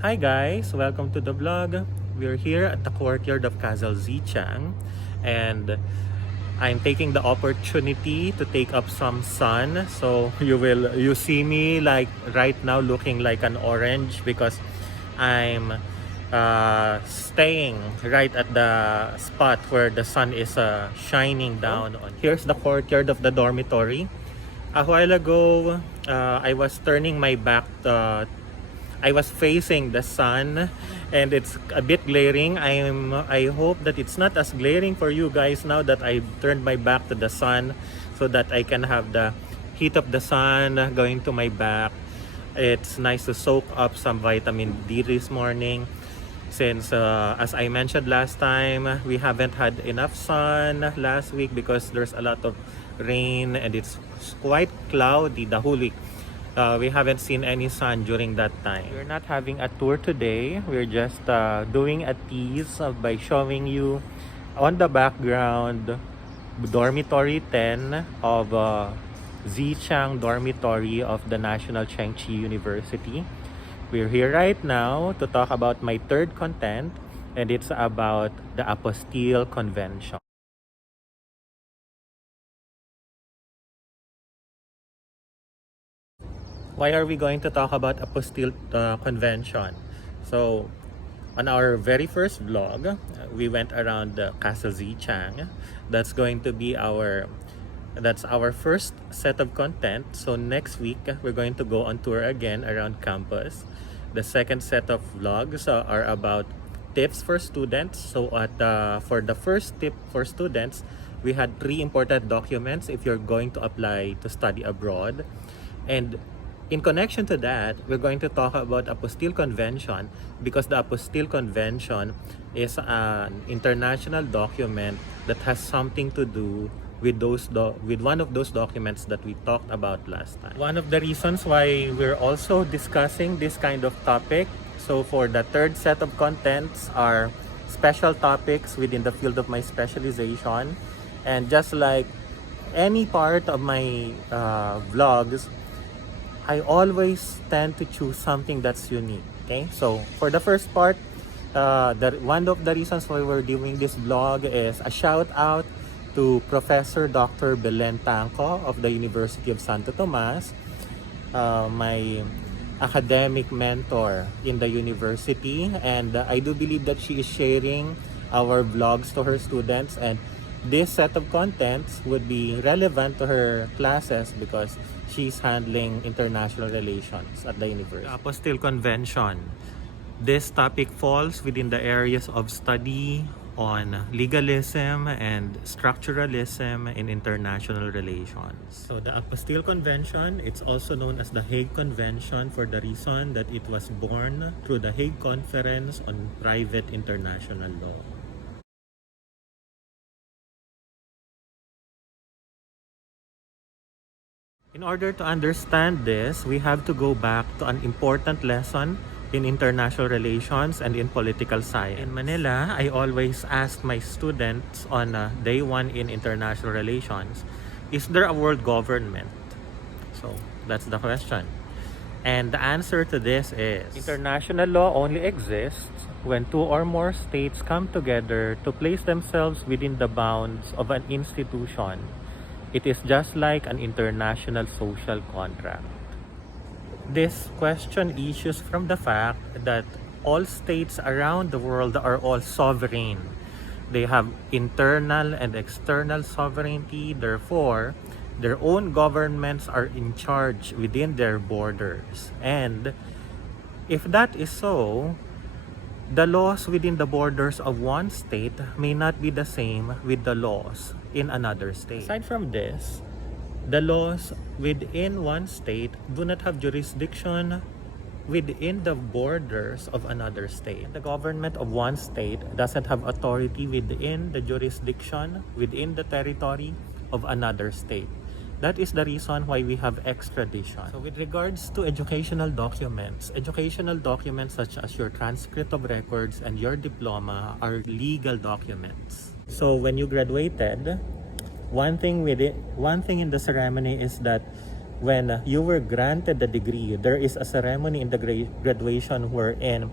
Hi guys, welcome to the vlog. We're here at the courtyard of Castle Zichang and I'm taking the opportunity to take up some sun. So you see me like right now looking like an orange because I'm staying right at the spot where the sun is shining down on. Here's the courtyard of the dormitory. A while ago, I was turning my back I was facing the sun and it's a bit glaring. I hope that it's not as glaring for you guys now that I turned my back to the sun so that I can have the heat of the sun going to my back. It's nice to soak up some vitamin D this morning since as I mentioned last time, we haven't had enough sun last week because there's a lot of rain and it's quite cloudy the whole week. We haven't seen any sun during that time. We're not having a tour today. We're just doing a tease by showing you on the background dormitory 10 of Zichang dormitory of the National Cheng Chi University. We're here right now to talk about my third content, and it's about the Apostille Convention. Why are we going to talk about Apostille Convention? So, on our very first vlog, we went around the Castle Zichang. That's our first set of content. So next week, we're going to go on tour again around campus. The second set of vlogs are about tips for students. So for the first tip for students, we had 3 important documents if you're going to apply to study abroad. And in connection to that, we're going to talk about Apostille Convention because the Apostille Convention is an international document that has something to do with one of those documents that we talked about last time. One of the reasons why we're also discussing this kind of topic, so for the third set of contents are special topics within the field of my specialization, and just like any part of my vlogs, I always tend to choose something that's unique. Okay, so for the first part, one of the reasons why we're doing this vlog is a shout out to Professor Dr. Belen Tanco of the University of Santo Tomas, my academic mentor in the university, and I do believe that she is sharing our vlogs to her students, and this set of contents would be relevant to her classes because she's handling international relations at the university. The Apostille Convention. This topic falls within the areas of study on legalism and structuralism in international relations. So the Apostille Convention, it's also known as the Hague Convention for the reason that it was born through the Hague Conference on Private International Law. In order to understand this, we have to go back to an important lesson in international relations and in political science. In Manila, I always ask my students on day 1 in international relations, is there a world government? So that's the question. And the answer to this is, international law only exists when 2 or more states come together to place themselves within the bounds of an institution. It is just like an international social contract. This question issues from the fact that all states around the world are all sovereign. They have internal and external sovereignty, therefore, their own governments are in charge within their borders. And if that is so, the laws within the borders of one state may not be the same with the laws in another state. Aside from this, the laws within one state do not have jurisdiction within the borders of another state. The government of one state doesn't have authority within the jurisdiction, within the territory of another state. That is the reason why we have extradition. So with regards to educational documents such as your transcript of records and your diploma are legal documents. So when you graduated, one thing in the ceremony is that when you were granted the degree, there is a ceremony in the graduation wherein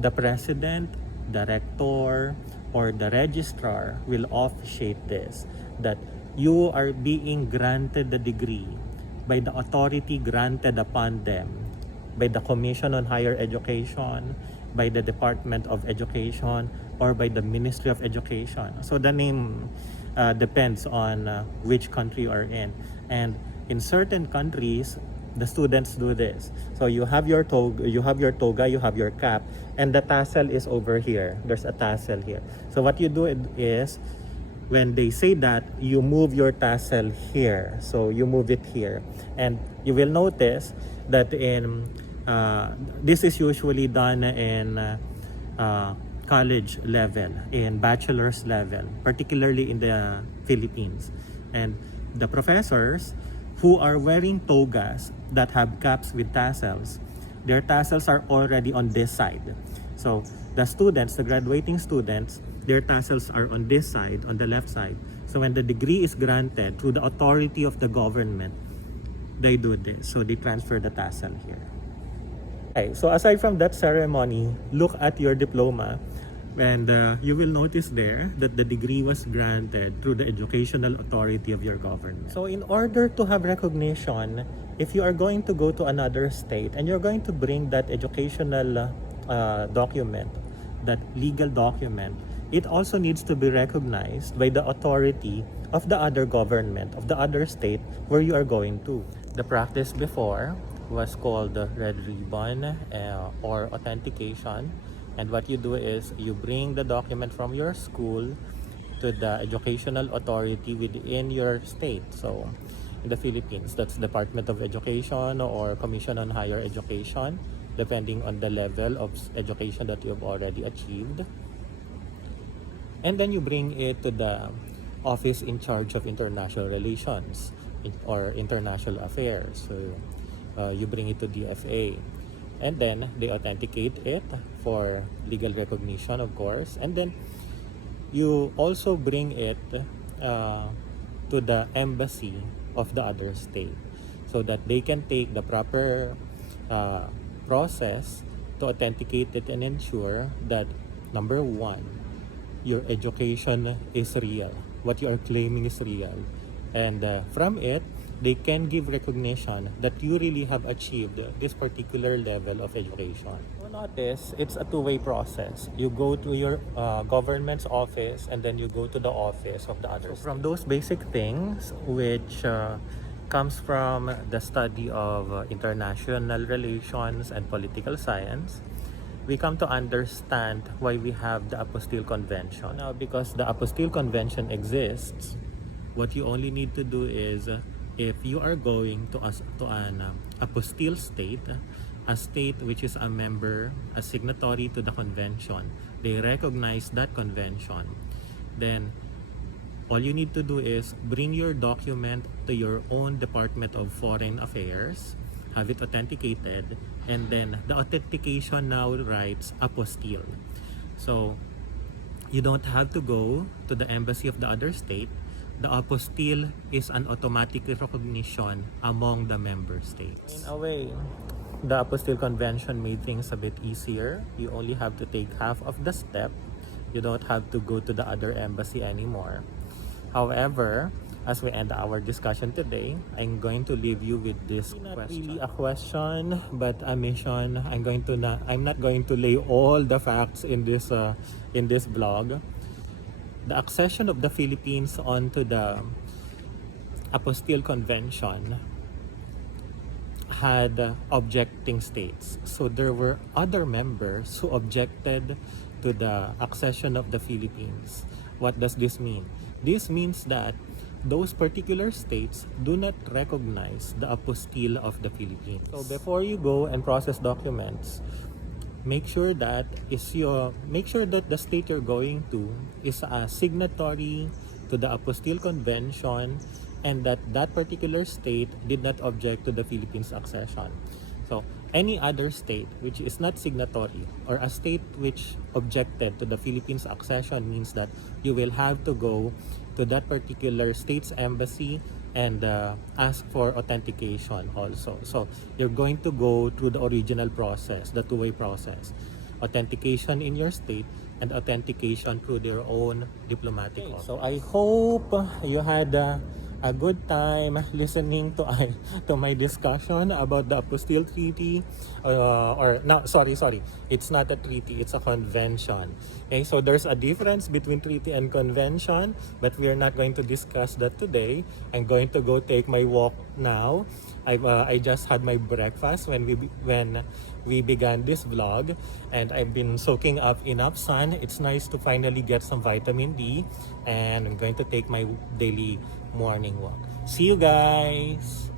the president, the rector, or the registrar will officiate this, that you are being granted the degree by the authority granted upon them by the Commission on Higher Education, by the Department of Education, or by the Ministry of Education. So the name depends on which country you are in. And in certain countries, the students do this. So you have your toga, you have your cap, and the tassel is over here. There's a tassel here. So what you do is, when they say that, you move your tassel here. So you move it here. And you will notice that in this is usually done in college level, in bachelor's level, particularly in the Philippines. And the professors who are wearing togas that have caps with tassels, their tassels are already on this side. So the students, the graduating students, their tassels are on this side, on the left side. So when the degree is granted through the authority of the government, they do this. So they transfer the tassel here. Okay, so aside from that ceremony, look at your diploma, and you will notice there that the degree was granted through the educational authority of your government. So in order to have recognition, if you are going to go to another state and you're going to bring that educational document, that legal document, it also needs to be recognized by the authority of the other government, of the other state where you are going to. The practice before was called red ribbon or authentication. And what you do is you bring the document from your school to the educational authority within your state. So in the Philippines, that's Department of Education or Commission on Higher Education, depending on the level of education that you have already achieved. And then you bring it to the office in charge of international relations or international affairs. So you bring it to DFA. And then they authenticate it for legal recognition, of course. And then you also bring it to the embassy of the other state so that they can take the proper process to authenticate it and ensure that, number one, your education is real. What you are claiming is real. And from it, they can give recognition that you really have achieved this particular level of education. So notice, it's a two-way process. You go to your government's office and then you go to the office of the others. So from those basic things, which comes from the study of international relations and political science, we come to understand why we have the Apostille Convention. Now, because the Apostille Convention exists, what you only need to do is, if you are going to an apostille state, a state which is a member, a signatory to the convention, they recognize that convention, then all you need to do is bring your document to your own Department of Foreign Affairs, have it authenticated, and then the authentication now writes apostille. So you don't have to go to the embassy of the other state. The apostille is an automatic recognition among the member states. In a way, the Apostille Convention made things a bit easier. You only have to take half of the step. You don't have to go to the other embassy anymore. However, as we end our discussion today, I'm going to leave you with this question. Not really a question, but a mission. I'm not going to lay all the facts in this blog. The accession of the Philippines onto the Apostille Convention had objecting states. So there were other members who objected to the accession of the Philippines. What does this mean? This means that those particular states do not recognize the apostille of the Philippines. So before you go and process documents, make sure that the state you're going to is a signatory to the Apostille Convention, and that particular state did not object to the Philippines accession. So any other state which is not signatory, or a state which objected to the Philippines accession, means that you will have to go to that particular state's embassy and ask for authentication also. So you're going to go through the original process, the two-way process. Authentication in your state and authentication through their own diplomatic office. So I hope you had a good time listening to to my discussion about the Apostille Treaty, or no, sorry, it's not a treaty, it's a convention. Okay, so there's a difference between treaty and convention, but we are not going to discuss that today. I'm going to go take my walk now. I just had my breakfast when we began this vlog, and I've been soaking up enough sun. It's nice to finally get some vitamin D, and I'm going to take my daily morning walk. See you guys!